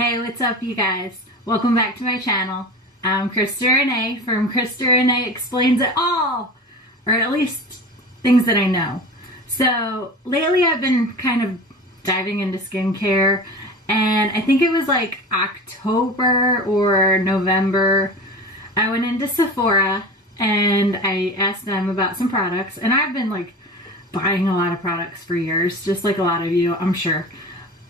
Hey, what's up you guys? Welcome back to my channel. I'm Krista Renee from Krista Renee Explains It All, or at least things that I know. So lately I've been kind of diving into skincare, and I think it was like October or November. I went into Sephora and I asked them about some products, and I've been like buying a lot of products for years, just like a lot of you, I'm sure.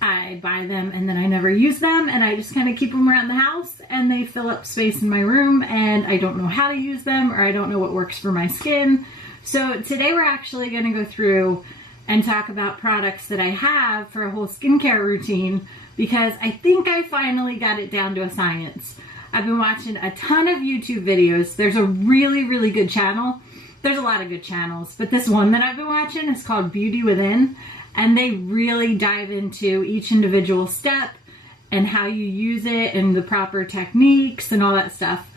I buy them and then I never use them, and I just kind of keep them around the house and they fill up space in my room, and I don't know how to use them, or I don't know what works for my skin. So today we're actually going to go through and talk about products that I have for a whole skincare routine, because I think I finally got it down to a science. I've been watching a ton of YouTube videos. There's a really good channel. There's a lot of good channels, but this one that I've been watching is called Beauty Within. And they really dive into each individual step and how you use it and the proper techniques and all that stuff.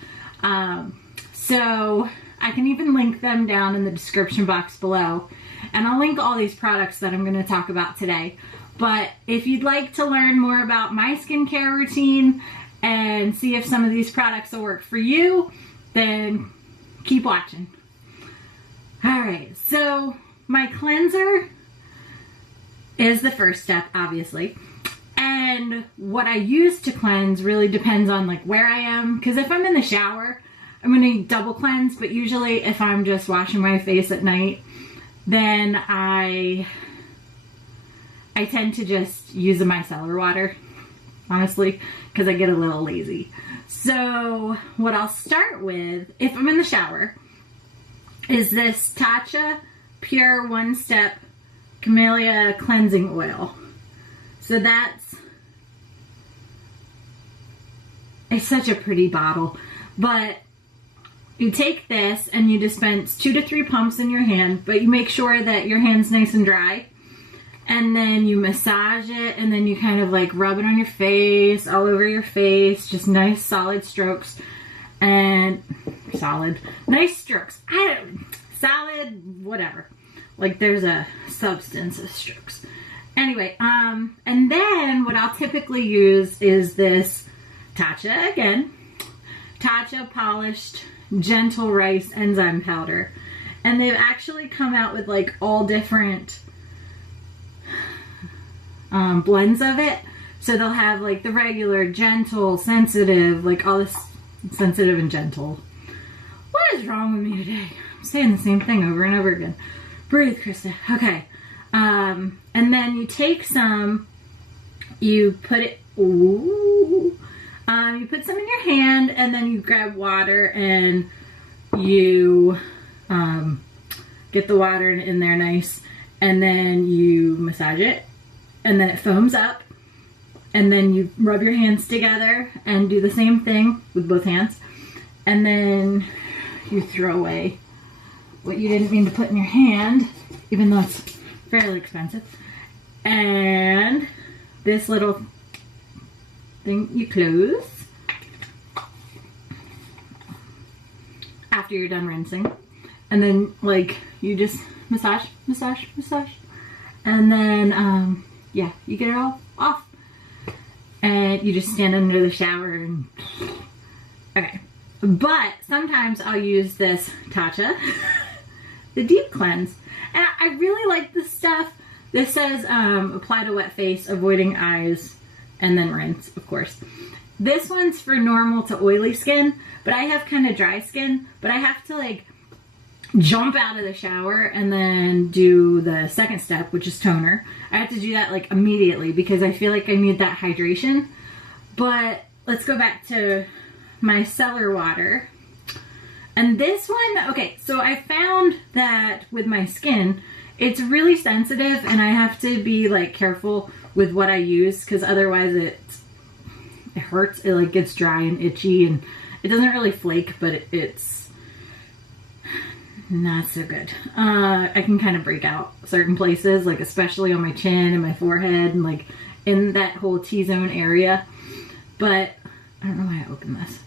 So I can even link them down in the description box below. And I'll link all these products that I'm going to talk about today. But if you'd like to learn more about my skincare routine and see if some of these products will work for you, then keep watching. Alright, so my cleanser is the first step, obviously, and what I use to cleanse really depends on like where I am, because if I'm in the shower I'm going to double cleanse, but usually if I'm just washing my face at night, then I tend to just use a micellar water, honestly, because I get a little lazy. So what I'll start with, if I'm in the shower, is this Tatcha Pure One Step Camellia cleansing oil. So it's such a pretty bottle, but you take this and you dispense 2 to 3 pumps in your hand, but you make sure that your hand's nice and dry, and then you massage it, and then you kind of like rub it on your face, all over your face, just nice solid strokes, and nice strokes, solid, whatever. Like there's a substance of strokes. Anyway, and then what I'll typically use is this Tatcha, again, Tatcha Polished Gentle Rice Enzyme Powder. And they've actually come out with like all different blends of it. So they'll have like the regular, gentle, sensitive, like all this sensitive and gentle. What is wrong with me today? I'm saying the same thing over and over again. Breathe, Krista. Okay. And then you take some, you put it, you put some in your hand, and then you grab water and you get the water in there nice, and then you massage it, and then it foams up, and then you rub your hands together and do the same thing with both hands, and then you throw away what you didn't mean to put in your hand, even though it's fairly expensive. And this little thing you close after you're done rinsing. And then like you just massage, and then yeah, you get it all off. And you just stand under the shower and okay. But sometimes I'll use this Tatcha the deep cleanse, and I really like this stuff. This says apply to wet face, avoiding eyes, and then rinse, of course. This one's for normal to oily skin, but I have kind of dry skin, but I have to like jump out of the shower and then do the second step, which is toner. I have to do that like immediately because I feel like I need that hydration. But let's go back to my micellar water. And this one, okay, so I found that with my skin, it's really sensitive, and I have to be like careful with what I use, because otherwise it hurts. It like gets dry and itchy, and it doesn't really flake, but it's not so good. I can kind of break out certain places, like especially on my chin and my forehead and like in that whole T-zone area. But I don't know why I opened this.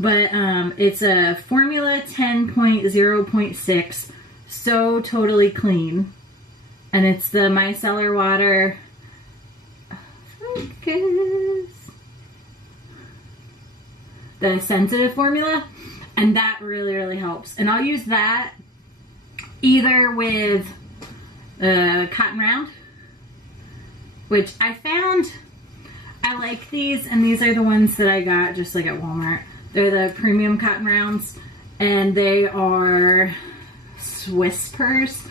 But it's a formula 10.0.6, so totally clean. And it's the micellar water. Focus. the sensitive formula, and that really, really helps. And I'll use that either with Cotton Round, which I found I like these, and these are the ones that I got just like at Walmart. They're the premium Cotton Rounds, and they are Swisspers.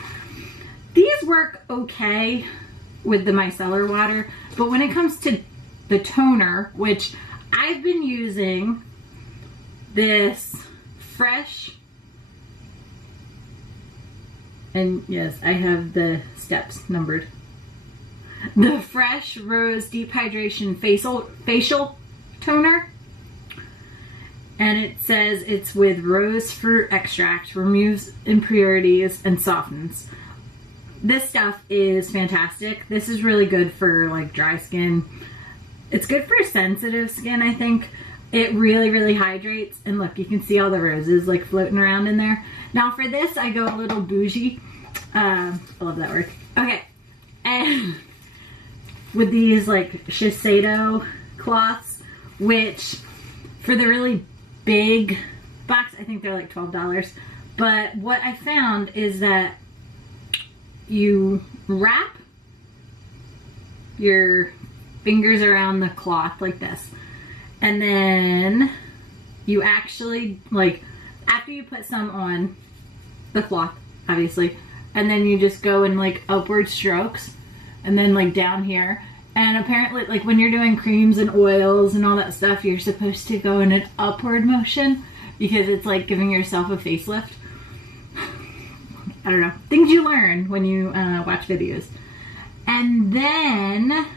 These work okay with the micellar water, but when it comes to the toner, which I've been using this fresh, and yes, I have the steps numbered, the Fresh Rose Deep Hydration Facial Toner. And it says it's with rose fruit extract, removes impurities and softens. This stuff is fantastic. This is really good for like dry skin. It's good for sensitive skin, I think. It really, really hydrates. And look, you can see all the roses like floating around in there. Now for this, I go a little bougie. I love that word. Okay. And with these like Shiseido cloths, which for the really big box, I think they're like $12. But what I found is that you wrap your fingers around the cloth like this, and then you actually, like, after you put some on the cloth, obviously, and then you just go in like upward strokes, and then like down here. And apparently, like when you're doing creams and oils and all that stuff, you're supposed to go in an upward motion because it's like giving yourself a facelift. I don't know. Things you learn when you watch videos. And then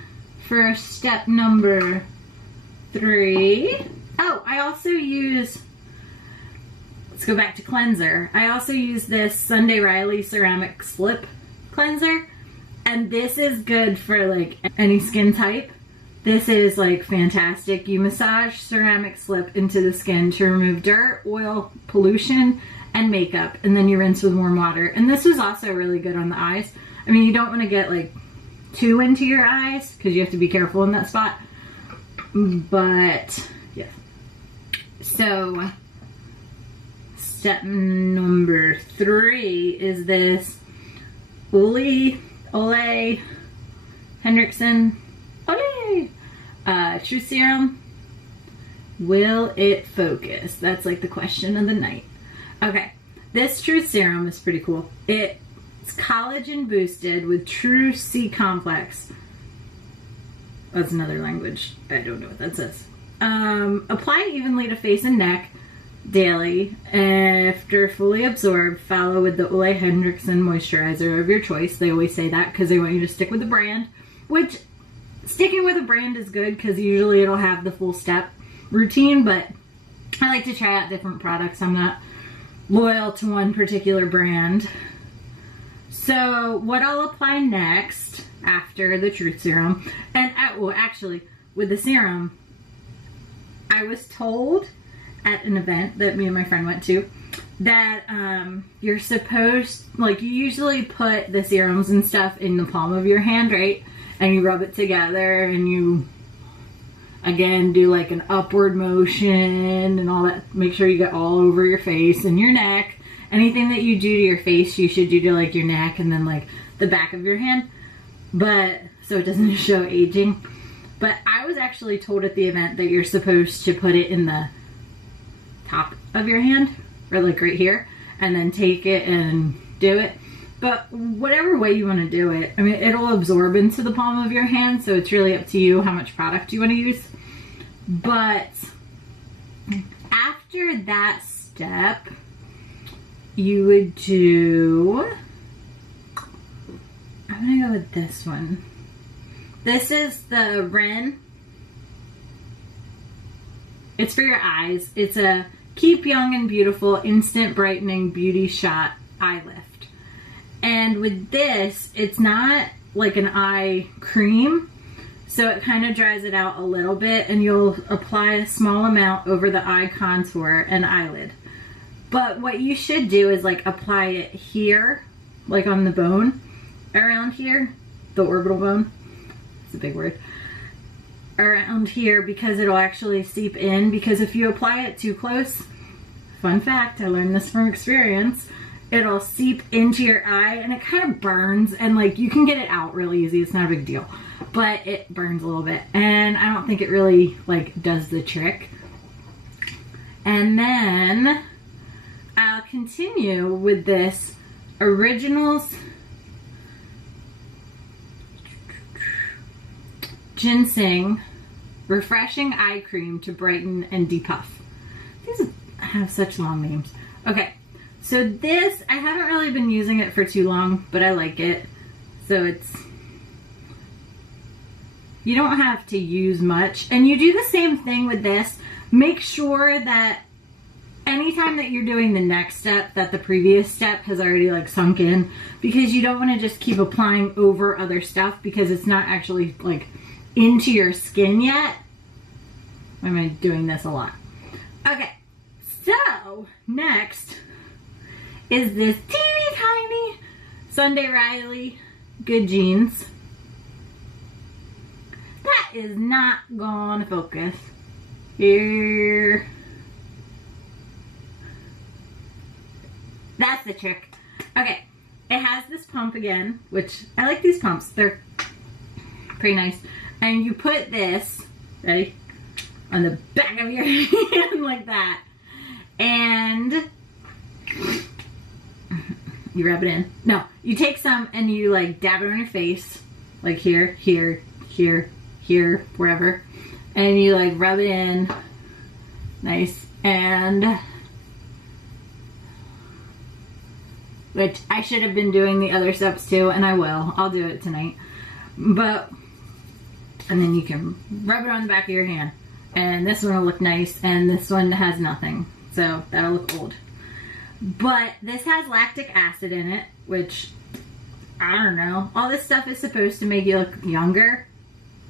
for step number 3, oh, I also use, let's go back to cleanser. I also use this Sunday Riley Ceramic Slip Cleanser. And this is good for like any skin type. This is like fantastic. You massage ceramic slip into the skin to remove dirt, oil, pollution, and makeup. And then you rinse with warm water. And this is also really good on the eyes. I mean, you don't want to get like too into your eyes because you have to be careful in that spot. But yeah. So step number 3 is this OLEHENRIKSEN True Serum. Will it focus? That's like the question of the night. Okay, this True Serum is pretty cool. It's collagen boosted with True C complex. That's another language. I don't know what that says. Apply evenly to face and neck daily. After fully absorbed, follow with the OLEHENRIKSEN moisturizer of your choice. They always say that because they want you to stick with the brand, which sticking with a brand is good because usually it'll have the full step routine, but I like to try out different products. I'm not loyal to one particular brand. So what I'll apply next after the Truth Serum, and well, actually with the serum, I was told at an event that me and my friend went to that you're supposed, like, you usually put the serums and stuff in the palm of your hand, right? And you rub it together and you again do like an upward motion and all that. Make sure you get all over your face and your neck. Anything that you do to your face, you should do to like your neck and then like the back of your hand, but so it doesn't show aging. But I was actually told at the event that you're supposed to put it in the top of your hand, or like right here, and then take it and do it. But whatever way you want to do it, I mean, it'll absorb into the palm of your hand, so it's really up to you how much product you want to use. But after that step, you would do, I'm gonna go with this one. This is the Ren. It's for your eyes. It's a Keep Young and Beautiful Instant Brightening Beauty Shot Eye Lift. And with this, it's not like an eye cream, so it kind of dries it out a little bit, and you'll apply a small amount over the eye contour and eyelid. But what you should do is like apply it here, like on the bone, around here, the orbital bone, it's a big word, around here because it'll actually seep in, because if you apply it too close, fun fact, I learned this from experience, it'll seep into your eye and it kind of burns, and like you can get it out really easy, it's not a big deal, but it burns a little bit and I don't think it really like does the trick. And then I'll continue with this Originals GinZing Refreshing Eye Cream to Brighten and Depuff. These have such long names. Okay, so this, I haven't really been using it for too long, but I like it. So it's, you don't have to use much. And you do the same thing with this. Make sure that anytime that you're doing the next step, that the previous step has already like sunk in, because you don't want to just keep applying over other stuff because it's not actually like into your skin yet. Why am I doing this a lot? Okay, so next is this teeny tiny Sunday Riley Good Jeans. That is not gonna focus. Here. That's the trick. Okay, it has this pump again, which I like these pumps. They're pretty nice. And you put this, ready, on the back of your hand like that. And you rub it in. No, you take some and you like dab it on your face. Like here, here, here, here, wherever. And you like rub it in. Nice. And which I should have been doing the other steps too, and I will. I'll do it tonight. But, and then you can rub it on the back of your hand. And this one will look nice, and this one has nothing. So that'll look old. But this has lactic acid in it, which, I don't know. All this stuff is supposed to make you look younger.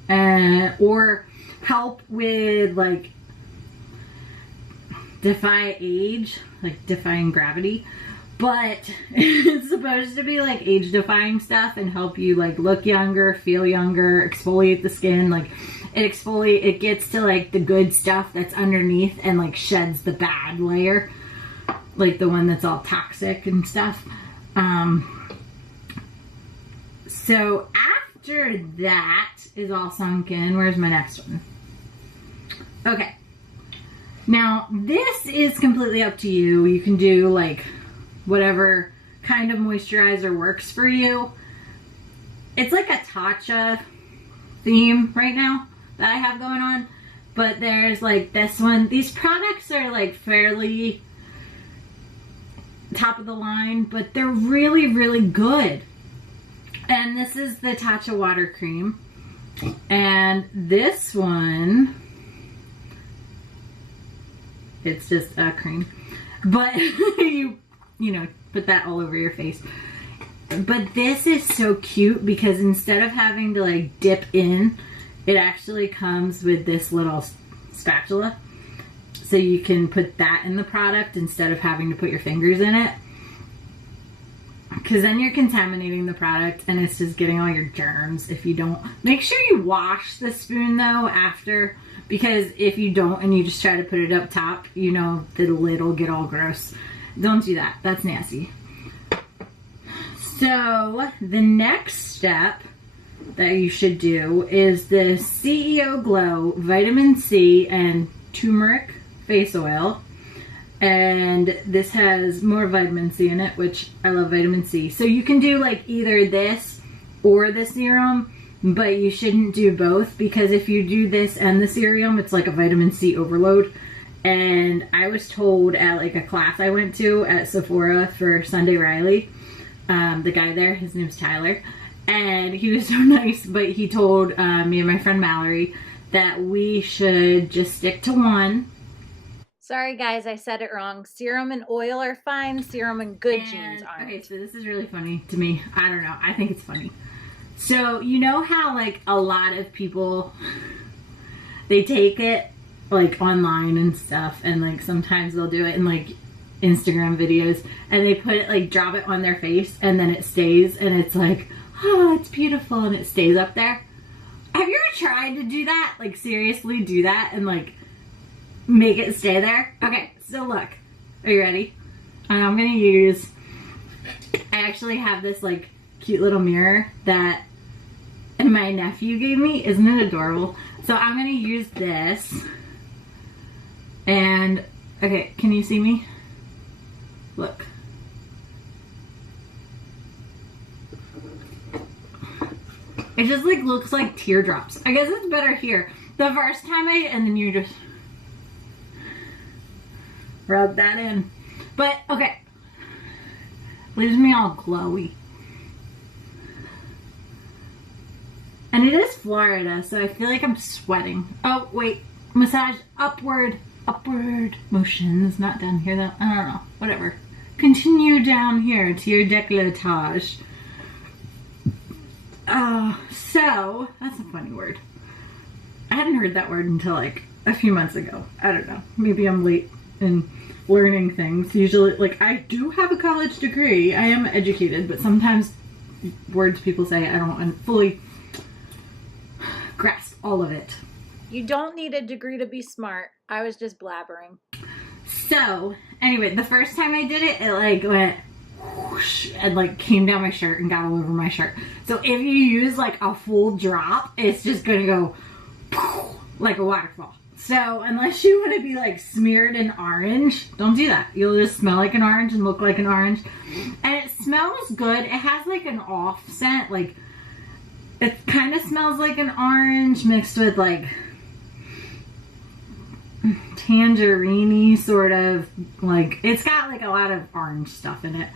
Or help with like defy age, like defying gravity. But it's supposed to be like age defying stuff and help you like look younger, feel younger, exfoliate the skin. Like it gets to like the good stuff that's underneath and like sheds the bad layer, like the one that's all toxic and stuff. So after that is all sunk in, where's my next one? Okay, now this is completely up to you. You can do like whatever kind of moisturizer works for you. It's like a Tatcha theme right now that I have going on, but there's like this one. These products are like fairly top of the line, but they're really, really good. And this is the Tatcha water cream, and this one, it's just a cream, but you know, put that all over your face. But this is so cute because instead of having to like dip in, it actually comes with this little spatula. So you can put that in the product instead of having to put your fingers in it. Because then you're contaminating the product and it's just getting all your germs if you don't. Make sure you wash the spoon though after, because if you don't and you just try to put it up top, you know, the lid will get all gross. Don't do that. That's nasty. So the next step that you should do is the C.E.O. Glow Vitamin C and Turmeric Face Oil. And this has more vitamin C in it, which I love vitamin C. So you can do like either this or the serum, but you shouldn't do both, because if you do this and the serum, it's like a vitamin C overload. And I was told at like a class I went to at Sephora for Sunday Riley, the guy there, his name's Tyler, and he was so nice, but he told me and my friend Mallory that we should just stick to one. Sorry guys, I said it wrong. Serum and oil are fine, serum and good jeans aren't. Okay, so this is really funny to me. I don't know, I think it's funny. So you know how like a lot of people, they take it like online and stuff, and like sometimes they'll do it in like Instagram videos, and they put it like, drop it on their face, and then it stays, and it's like, oh, it's beautiful, and it stays up there. Have you ever tried to do that, like seriously do that and like make it stay there. Okay, so look, are you ready? I'm gonna use, I actually have this like cute little mirror that my nephew gave me. Isn't it adorable? So I'm gonna use this, and okay, can you see me? Look. It just like looks like teardrops. I guess it's better here. The first time and then you just rub that in. But okay, leaves me all glowy. And it is Florida, so I feel like I'm sweating. Oh wait, massage upward motions, not down here though. I don't know, whatever. Continue down here to your décolletage. So that's a funny word. I hadn't heard that word until like a few months ago. I don't know. Maybe I'm late in learning things. Usually, like, I do have a college degree. I am educated, but sometimes words people say I don't fully grasp all of it. You don't need a degree to be smart. I was just blabbering. So anyway, the first time I did it, it like went whoosh, and like came down my shirt and got all over my shirt. So if you use like a full drop, it's just gonna go like a waterfall. So unless you want to be like smeared in orange, don't do that. You'll just smell like an orange and look like an orange. And it smells good. It has like an off scent, like it kind of smells like an orange mixed with like tangerine-y sort of, like it's got like a lot of orange stuff in it,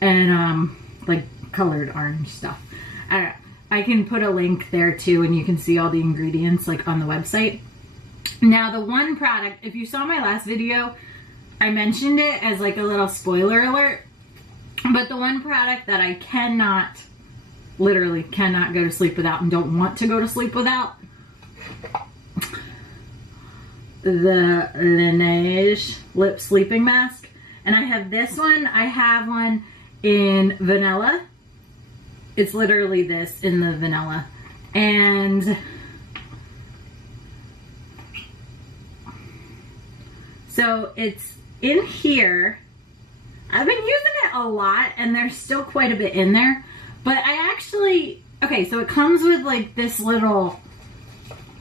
and like colored orange stuff. I don't know. I can put a link there too, and you can see all the ingredients like on the website. Now the one product, if you saw my last video, I mentioned it as like a little spoiler alert, but the one product that I cannot, literally cannot go to sleep without and don't want to go to sleep without, the Laneige lip sleeping mask. And I have this one. I have one in vanilla. It's literally this in the vanilla. And so it's in here. I've been using it a lot and there's still quite a bit in there. But I actually, okay, so it comes with like this little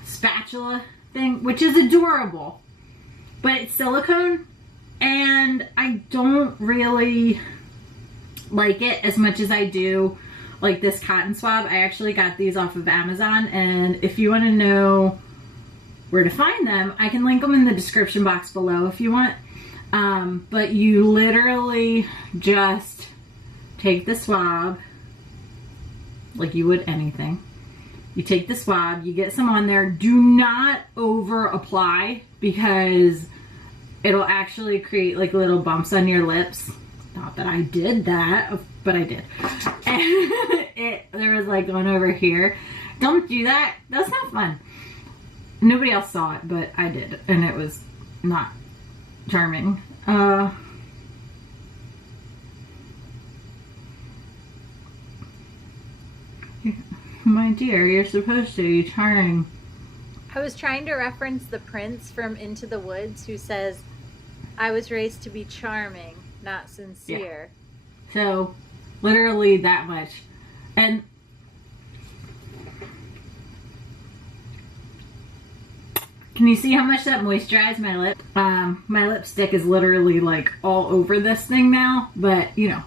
spatula thing, which is adorable, but it's silicone and I don't really like it as much as I do like this cotton swab. I actually got these off of Amazon, and if you want to know where to find them, I can link them in the description box below if you want. But you literally just take the swab like you would anything. You take the swab, you get some on there. Do not over apply because it'll actually create like little bumps on your lips. Not that I did that, but I did. And there was like one over here. Don't do that. That's not fun. Nobody else saw it, but I did. And it was not charming. My dear, you're supposed to be charming. I was trying to reference the prince from Into the Woods who says, I was raised to be charming, not sincere. Yeah. So, literally that much. And can you see how much that moisturized my lip? My lipstick is literally like all over this thing now, but you know,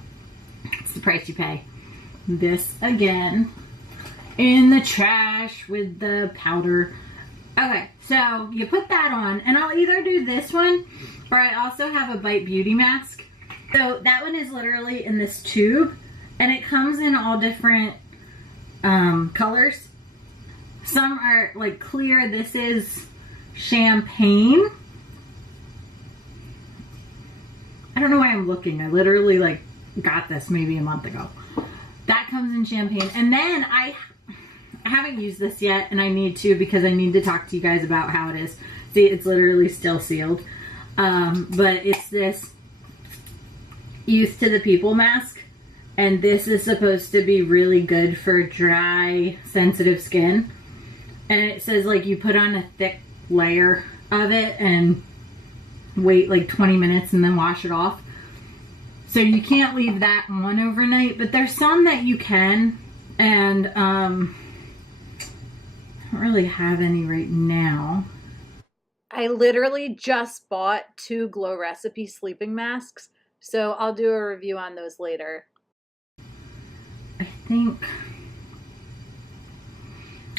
it's the price you pay. This again in the trash with the powder. Okay, so you put that on, and I'll either do this one or I also have a Bite Beauty mask. So that one is literally in this tube, and it comes in all different colors. Some are like clear. This is champagne. I don't know why I'm looking. I literally like got this maybe a month ago. That comes in champagne. And then I haven't used this yet, and I need to because I need to talk to you guys about how it is. See, it's literally still sealed. But it's this Youth to the People mask. And this is supposed to be really good for dry, sensitive skin. And it says like you put on a thick layer of it and wait like 20 minutes and then wash it off. So you can't leave that one overnight, but there's some that you can. And I don't really have any right now. I literally just bought 2 Glow Recipe sleeping masks, so I'll do a review on those later. I think,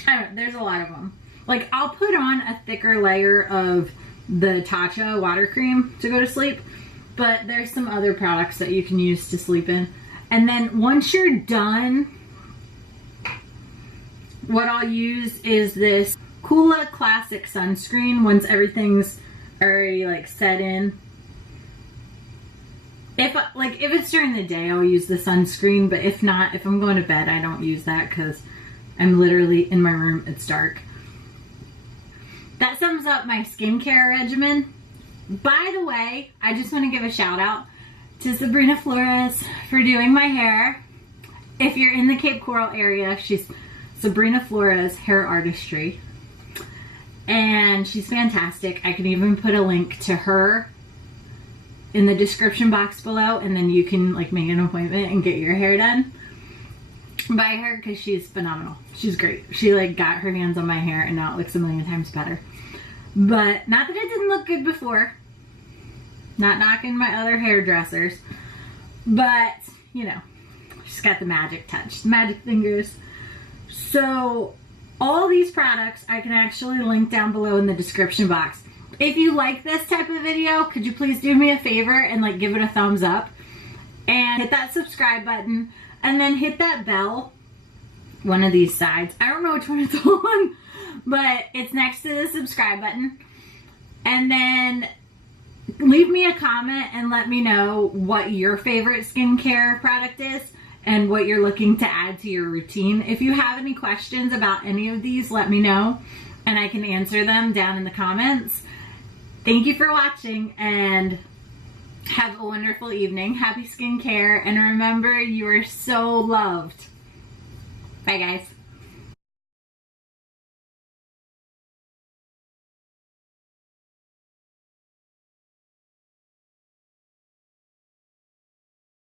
I don't know, there's a lot of them. Like, I'll put on a thicker layer of the Tatcha water cream to go to sleep, but there's some other products that you can use to sleep in. And then once you're done, what I'll use is this Coola Classic sunscreen once everything's already like set in. If it's during the day, I'll use the sunscreen, but if not, if I'm going to bed, I don't use that because I'm literally in my room, it's dark. That sums up my skincare regimen. By the way, I just want to give a shout out to Sabrina Flores for doing my hair. If you're in the Cape Coral area, she's Sabrina Flores Hair Artistry. And she's fantastic. I can even put a link to her in the description box below, and then you can like make an appointment and get your hair done by her because she's phenomenal. She's great. She like got her hands on my hair and now it looks a million times better. But not that it didn't look good before. Not knocking my other hairdressers. But, you know, she's got the magic touch, the magic fingers. So all these products I can actually link down below in the description box. If you like this type of video, could you please do me a favor and like give it a thumbs up and hit that subscribe button and then hit that bell, one of these sides. I don't know which one it's on, but it's next to the subscribe button. And then leave me a comment and let me know what your favorite skincare product is and what you're looking to add to your routine. If you have any questions about any of these, let me know and I can answer them down in the comments. Thank you for watching and have a wonderful evening. Happy skincare, and remember, you are so loved. Bye guys.